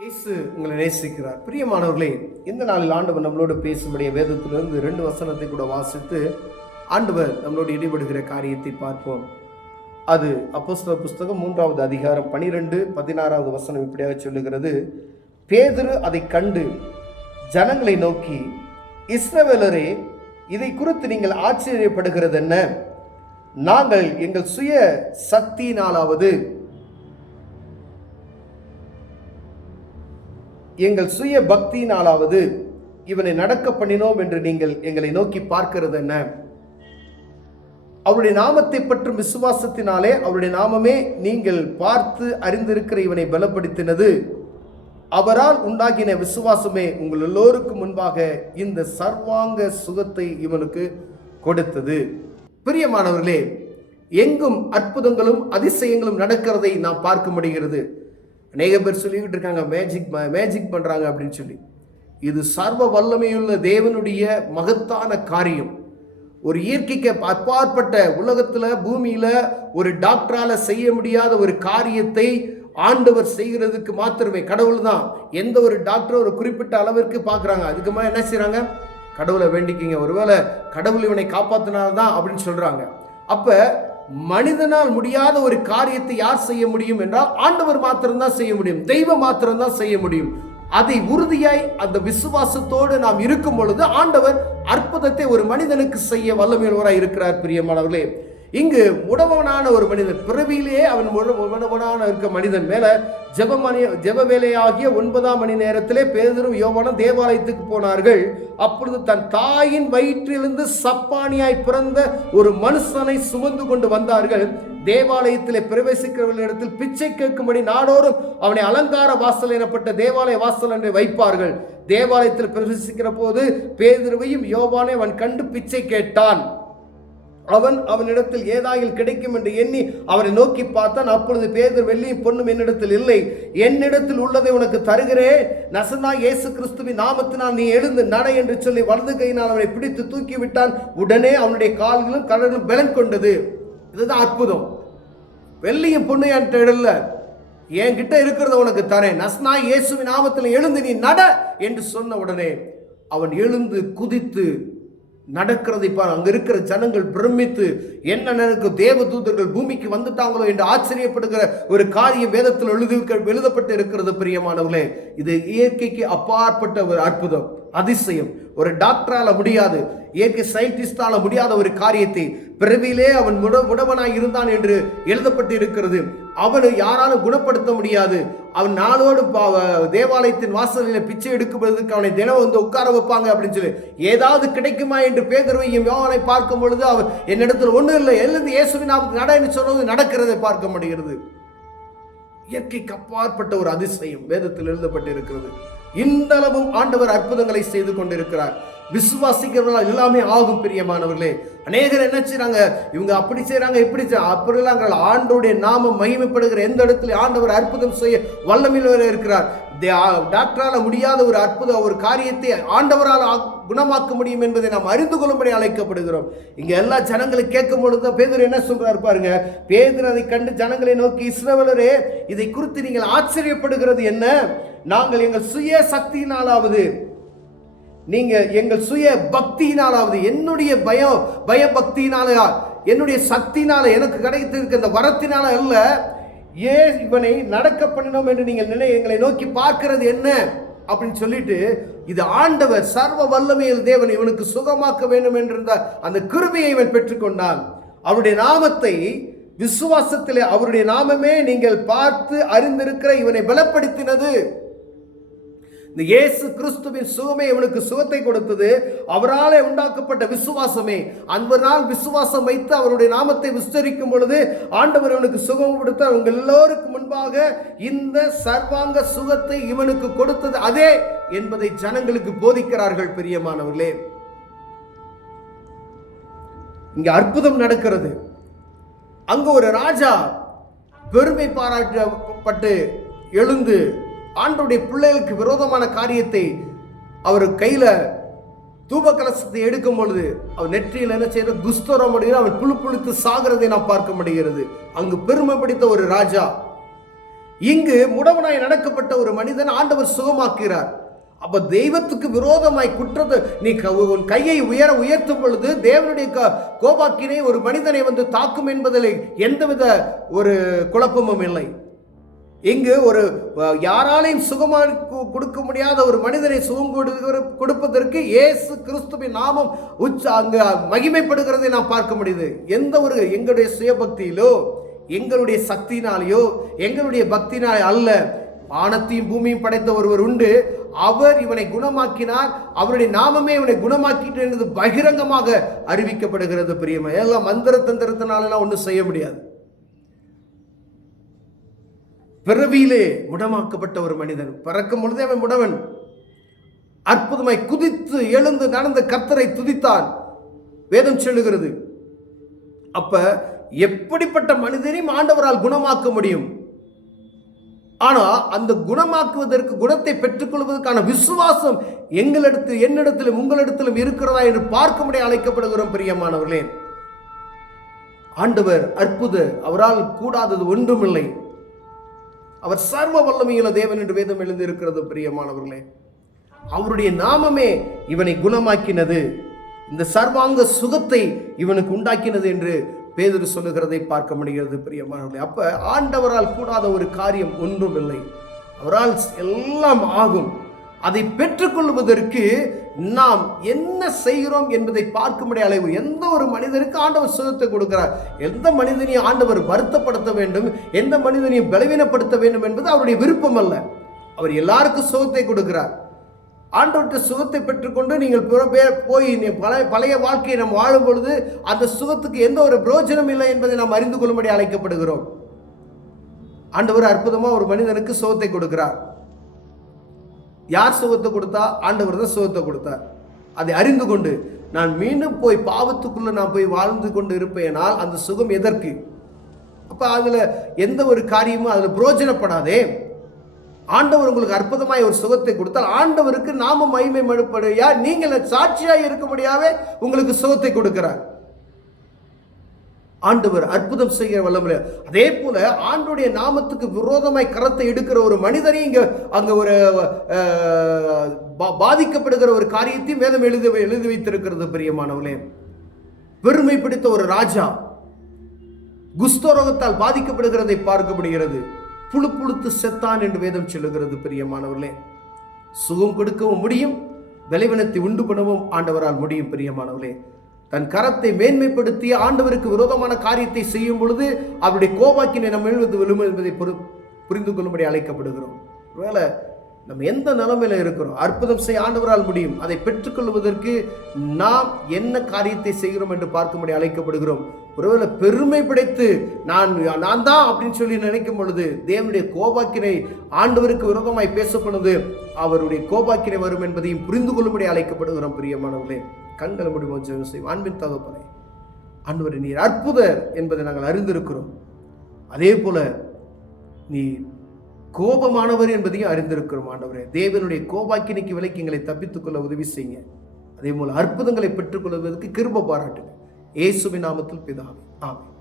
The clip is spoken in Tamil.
இயேசு உங்களை நேசிக்கிறார். பிரியமானவர்களே, இந்த நாளில் ஆண்டவர் நம்மளோடு பேசும்படிய வேதத்திலிருந்து 2 வசனத்தை கூட வாசித்து ஆண்டவர் நம்மளோடு இடைபடுகிற காரியத்தை பார்ப்போம். அது அப்போஸ்தலர் புஸ்தகம் 3வது அதிகாரம் 12-16வது வசனம் இப்படியாக சொல்லுகிறது. பேதுரு அதை கண்டு ஜனங்களை நோக்கி, இஸ்ரவேலரே, இதை குறித்து நீங்கள் ஆச்சரியப்படுகிறது என்ன? நாங்கள் எங்கள் சுய சக்தியினாலாவது எங்கள் சுய பக்தியினாலாவது இவனை நடக்க பண்ணினோம் என்று நீங்கள் எங்களை நோக்கி பார்க்கிறது என்ன? அவருடைய நாமத்தை பற்றும் விசுவாசத்தினாலே அவருடைய நாமமே நீங்கள் பார்த்து அறிந்திருக்கிற இவனை பலப்படுத்தினது. அவரால் உண்டாகின விசுவாசமே உங்கள் எல்லோருக்கும் முன்பாக இந்த சர்வாங்க சுகத்தை இவனுக்கு கொடுத்தது. பிரியமானவர்களே, எங்கும் அற்புதங்களும் அதிசயங்களும் நடக்கிறதை நாம் பார்க்க முடிகிறது. அநேக பேர் சொல்லிக்கிட்டு இருக்காங்க, மேஜிக் பண்ணுறாங்க அப்படின்னு சொல்லி. இது சர்வ வல்லமையுள்ள தேவனுடைய மகத்தான காரியம். ஒரு இயற்கைக்கு அப்பாற்பட்ட உலகத்தில் பூமியில் ஒரு டாக்டரால் செய்ய முடியாத ஒரு காரியத்தை ஆண்டவர் செய்கிறதுக்கு மாத்திரமே. கடவுள் தான். எந்த ஒரு டாக்டரும் ஒரு குறிப்பிட்ட அளவிற்கு பார்க்குறாங்க, அதுக்குமா என்ன செய்கிறாங்க? கடவுளை வேண்டிக்கிங்க, ஒருவேளை கடவுள் இவனை காப்பாற்றினால்தான் அப்படின்னு சொல்கிறாங்க. அப்போ மனிதனால் முடியாத ஒரு காரியத்தை யார் செய்ய முடியும் என்றால் ஆண்டவர் மாத்திரம்தான் செய்ய முடியும், தெய்வம் மாத்திரம்தான் செய்ய முடியும். அதை உறுதியாய் அந்த விசுவாசத்தோடு நாம் இருக்கும் பொழுது ஆண்டவர் அற்புதத்தை ஒரு மனிதனுக்கு செய்ய வல்லமையுள்ளவராய் இருக்கிறார். பிரியமானவர்களே, இங்கு முடவனான ஒரு மனிதன், பிறவியிலேயே அவன் முடவனான இருக்க மனிதன் மேல ஜெப வேலையாகிய 9ஆம் மணி நேரத்திலே பேதுரும் யோவானும் தேவாலயத்துக்கு போனார்கள். அப்பொழுது தன் தாயின் வயிற்றிலிருந்து சப்பானியாய் பிறந்த ஒரு மனுஷனை சுமந்து கொண்டு வந்தார்கள். தேவாலயத்திலே பிரவேசிக்கிறவர்களிடத்தில் பிச்சை கேட்கும்படி நாடோறும் அவனை அலங்கார வாசல் எனப்பட்ட தேவாலய வாசல் என்று வைப்பார்கள். தேவாலயத்தில் பிரவேசிக்கிற போது பேதுருவையும் யோவானை அவன் கண்டு பிச்சை கேட்டான். அவனிடத்தில் ஏதாயில் கிடைக்கும் என்று எண்ணி அவனை நோக்கி பார்த்தான். அப்பொழுது பேதுரு, வெள்ளியும் பொன்னும் என்னிடத்தில் இல்லை, என்னிடத்தில் உள்ளதை உனக்கு தருகிறேன். நசரேயனாகிய இயேசு கிறிஸ்துவின் நாமத்தினால் நீ எழுந்து நட என்று சொல்லி வலது கையினால் அவனை பிடித்து தூக்கி விட்டான். உடனே அவனுடைய கால்களும் கடலும் பலன் கொண்டது. இதுதான் அற்புதம். வெள்ளியும் பொண்ணு என்கிட்ட இடல, என்கிட்ட இருக்கிறத உனக்கு தரேன். நசரேயனாகிய இயேசுவின் நாமத்தில் எழுந்து நீ நட என்று சொன்ன உடனே அவன் எழுந்து குதித்து நடக்கிறதை பார். அங்க இருக்கிற ஜனங்கள் பிரமித்து, என்ன நடக்கு, தேவ தூதர்கள் பூமிக்கு வந்துட்டாங்களோ என்று ஆச்சரியப்படுகிற ஒரு காரியம் வேதத்தில் எழுதப்பட்டு இருக்கிறது. பிரியமானவர்களே, இது இயற்கைக்கு அப்பாற்பட்ட ஒரு அற்புதம், அதிசயம். ஒரு டாக்டரால முடியாது, இயற்கை சயின்டிஸ்டால முடியாத ஒரு காரியத்தை பிறவியிலே அவன் முடவனாய் இருந்தான் என்று எழுதப்பட்டு இருக்கிறது. அவனை யாராலும் குணப்படுத்த முடியாது. அவன் நாளோடு தேவாலயத்தின் வாசலில் பிச்சை எடுக்கும்போதுக்கு அவனை தினம் வந்து உட்கார வைப்பாங்க அப்படின்னு சொல்லி, ஏதாவது கிடைக்குமா என்று பேதுருவையும் யோவானை பார்க்கும் பொழுது அவர் என்னிடத்தில் ஒன்றும் இல்லை, எழுந்து இயேசுவின் நாமத்தில் நட என்று சொன்னது நடக்கிறதை பார்க்க முடிகிறது. இயற்கைக்கு அப்பாற்பட்ட ஒரு அதிசயம் வேதத்தில் எழுதப்பட்டு இருக்கிறது. இந்த அளவும் ஆண்டவர் அற்புதங்களை செய்து கொண்டிருக்கிறார். விசுவாசிக்கிறவர்களால் எல்லாமே ஆகும். பிரியமானவர்களே, அநேகர் என்ன செய்யறாங்க, இவங்க அப்படி செய்யறாங்க, இப்படி அப்படிலாம் ஆண்டவருடைய நாமம் மகிமைப்படுகிற எந்த இடத்துல ஆண்டவர் அற்புதம் செய்ய வல்லமையுள்ளவர் இருக்கிறார். டாக்டரால முடியாத ஒரு அற்புதம், ஒரு காரியத்தை ஆண்டவரால் குணமாக்க முடியும் என்பதை நாம் அறிந்து கொள்ளும்படி அழைக்கப்படுகிறோம். இங்க எல்லா ஜனங்களும் கேட்கும் பொழுது பேதுரு என்ன சொல்றாரு பாருங்க. பேதுரு அதை கண்டு ஜனங்களை நோக்கி, இஸ்ரவேலரே, இதை குறித்து நீங்கள் ஆச்சரியப்படுகிறது என்ன? நாங்கள் எங்கள் சுய சக்தியினாலாவது நீங்க எங்கள் சுய பக்தியினாலாவது, என்னுடைய பயபக்தியினால, என்னுடைய சக்தினால, எனக்கு கிடைத்திருக்க இந்த வரத்தினால அல்ல, ஏன் இவனை நடக்க பண்ணினோம் என்று நீங்கள் எங்களை நோக்கி பார்க்கிறது என்ன அப்படின்னு சொல்லிட்டு, இது ஆண்டவர் சர்வ வல்லமையில் தேவன் இவனுக்கு சுகமாக்க வேண்டும் என்கிற அந்த கிருபையை இவன் பெற்றுக்கொண்டான். அவருடைய நாமத்தை விசுவாசத்திலே, அவருடைய நாமமே நீங்கள் பார்த்து அறிந்திருக்கிற இவனை பலப்படுத்தினது. இந்த இயேசு கிறிஸ்துவின் சுகமே இவனுக்கு சுகத்தை கொடுத்தது. அவராலே உண்டாக்கப்பட்ட விசுவாசமே, அந்த நாள் விசுவாசம் வைத்து அவருடைய நாமத்தை விஸ்தரிக்கும் பொழுது ஆண்டவர் இவனுக்கு சுகம் கொடுத்து அவங்க எல்லோருக்கும் முன்பாக இந்த சர்வாங்க சுகத்தை இவனுக்கு கொடுத்தது அதே என்பதை ஜனங்களுக்கு போதிக்கிறார்கள். பிரியமானவர்களே, இங்க அற்புதம் நடக்கிறது. அங்க ஒரு ராஜா பெருமை பாராட்டப்பட்டு எழுந்து ஆண்டவருடைய பிள்ளைகளுக்கு விரோதமான காரியத்தை அவர் கையில தூப கலசத்தை எடுக்கும் பொழுது அவர் நெற்றியில் என்ன செய்யற, துஸ்தரம் முடிகிற, அவன் புழு புழுத்து சாகிறதை நாம் பார்க்க முடிகிறது. அங்கு பெருமை பிடித்த ஒரு ராஜா இங்கு முடவனாய் நடக்கப்பட்ட ஒரு மனிதன் ஆண்டவர் சுகமாக்குகிறார். அப்ப தெய்வத்துக்கு விரோதமாய் குற்றத்தை நீ உன் கையை உயர்த்தும் பொழுது தேவனுடைய கோபாக்கினை ஒரு மனிதனை வந்து தாக்கும் என்பதில் எந்தவித ஒரு குழப்பமும் இல்லை. இங்கு ஒரு யாராலையும் சுகமாக கொடுக்க முடியாத ஒரு மனிதனை சுகம் கொடுப்பதற்கு இயேசு கிறிஸ்துவின் நாமம் அங்கு மகிமைப்படுகிறதை நாம் பார்க்க முடியுது. எந்த ஒரு எங்களுடைய சுயபக்தியிலோ எங்களுடைய சக்தினாலேயோ எங்களுடைய பக்தினாலே அல்ல, வானத்தையும் பூமியும் படைத்த ஒருவர் உண்டு, அவர் இவனை குணமாக்கினார், அவருடைய நாமமே இவனை குணமாக்கிட்டு என்பது பகிரங்கமாக அறிவிக்கப்படுகிறது. பிரியமா, எல்லாம் மந்திர தந்திரத்தினாலாம் ஒன்றும் செய்ய முடியாது. பிறவியிலே முடமாக்கப்பட்ட ஒரு மனிதன், பிறக்கும் பொழுதே அவன் முடவன், அற்புதமாய் குதித்து எழுந்து நடந்த கர்த்தரை துதித்தான் வேதம் சொல்லுகிறது. அப்ப எப்படிப்பட்ட மனிதனையும் ஆண்டவரால் குணமாக்க முடியும். ஆனா அந்த குணமாக்குவதற்கு, குணத்தை பெற்றுக்கொள்வதற்கான விசுவாசம் என்னிடத்திலும் உங்களிடத்திலும் இருக்கிறதா என்று பார்க்க முடிய அழைக்கப்படுகிறோம். பிரியமானவர்களே, ஆண்டவர் அவரால் கூடாதது ஒன்றுமில்லை. அவர் சர்வ வல்லமையுள்ள தேவன் என்று வேதம் எழுந்திருக்கிறது. பிரியமானவர்களே, அவருடைய நாமமே இவனை குணமாக்கினது, இந்த சர்வாங்க சுகத்தை இவனுக்கு உண்டாக்கினது என்று பேதுரு சொல்லுகிறதை பார்க்க முடிகிறது. பிரியமானவர்களே, அப்ப ஆண்டவரால் கூடாத ஒரு காரியம் ஒன்றும் இல்லை. அவரால் எல்லாம் ஆகும். அதை பெற்றுக்கொள்வதற்கு நாம் என்ன செய்கிறோம் என்பதை பார்க்க முடிய அளவு. எந்த ஒரு மனிதனுக்கு ஆண்டவர் சுகத்தை கொடுக்கிறார், எந்த மனிதனையும் ஆண்டவர் வருத்தப்படுத்த வேண்டும், எந்த மனிதனையும் பலவீனப்படுத்த வேண்டும் என்பது அவருடைய விருப்பம் அல்ல. அவர் எல்லாருக்கும் சுகத்தை கொடுக்கிறார். ஆண்டவர்கிட்ட சுகத்தை பெற்றுக்கொண்டு நீங்கள் போய் பழைய வாழ்க்கையை நாம் வாழும் பொழுது அந்த சுகத்துக்கு எந்த ஒரு பிரயோஜனம் இல்லை என்பதை நாம் அறிந்து கொள்ளும்படி அழைக்கப்படுகிறோம். ஆண்டவர் அற்புதமா ஒரு மனிதனுக்கு சுகத்தை கொடுக்கிறார். யார் சுகத்தை கொடுத்தா? ஆண்டவர் தான் சுகத்தை கொடுத்தார். அதை அறிந்து கொண்டு நான் மீண்டும் போய் பாவத்துக்குள்ள நான் போய் வாழ்ந்து கொண்டு இருப்பேனால் அந்த சுகம் எதற்கு? அப்ப அதுல எந்த ஒரு காரியமும் அதுல பிரயோஜனப்படாதே. ஆண்டவர் உங்களுக்கு அற்புதமாய் ஒரு சுகத்தை கொடுத்தால் ஆண்டவருக்கு நாம மகிமை மழுப்படையா நீங்கள் சாட்சியாய் இருக்க முடியாவே உங்களுக்கு சுகத்தை கொடுக்கிறார். ஆண்டவர் அற்புதம் செய்கிற வல்லமையில. அதே போல ஆண்டவருடைய நாமத்துக்கு விரோதமாய் கரத்தை எடுக்கிற ஒரு மனிதனை அங்க ஒரு பாதிக்கப்படுகிற ஒரு காரியத்தையும் வேதம் எழுதி வைத்திருக்கிறது. பிரியமானவர்களே, பெருமை பிடித்த ஒரு ராஜா குஸ்தரோகத்தால் பாதிக்கப்படுகிறதை பார்க்கப்படுகிறது. புழு புழுத்து செத்தான் என்று வேதம் சொல்லுகிறது. பிரியமானவர்களே, சுகம் கொடுக்கவும் முடியும், பலவீனத்தை உண்டு பண்ணவும் ஆண்டவரால் முடியும். பிரியமானவர்களே, தன் கரத்தை மேன்மைப்படுத்தி ஆண்டவருக்கு விரோதமான காரியத்தை செய்யும் பொழுது அவருடைய கோபாக்கினை நம்ம எழுவது விழும் என்பதை புரிந்து கொள்ளும்படி அழைக்கப்படுகிறோம். ஒருவேளை நம்ம எந்த நிலைமையில இருக்கிறோம், அற்புதம் செய்ய ஆண்டவரால் முடியும். அதை பெற்றுக்கொள்வதற்கு நாம் என்ன காரியத்தை செய்கிறோம் என்று பார்க்கும்படி அழைக்கப்படுகிறோம். ஒருவேளை பெருமை படைத்து நான் தான் அப்படின்னு சொல்லி நினைக்கும் பொழுது தேவனுடைய கோபாக்கினை ஆண்டவருக்கு விரோதமாய் பேசப்படுவது அவருடைய கோபாக்கினை வரும் என்பதையும் புரிந்து கொள்ளும்படி அழைக்கப்படுகிறோம். பிரியமானவர்களே, கண்களை முடிவு செய்வோம். அன்பின் தகப்பனே, ஆண்டவரே, நீர் அற்புதர் என்பதை நாங்கள் அறிந்திருக்கிறோம். அதே போல நீ கோபமானவர் என்பதையும் அறிந்திருக்கிறோம். ஆண்டவரே, தேவனுடைய கோபாக்கினைக்கு விலைக்கு எங்களை தப்பித்துக் கொள்ள உதவி செய்யுங்க. அதே போல அற்புதங்களை பெற்றுக்கொள்வதற்கு கிருபை பாராட்டுங்க. இயேசுவின் நாமத்தில் பிதாவே, ஆமென்.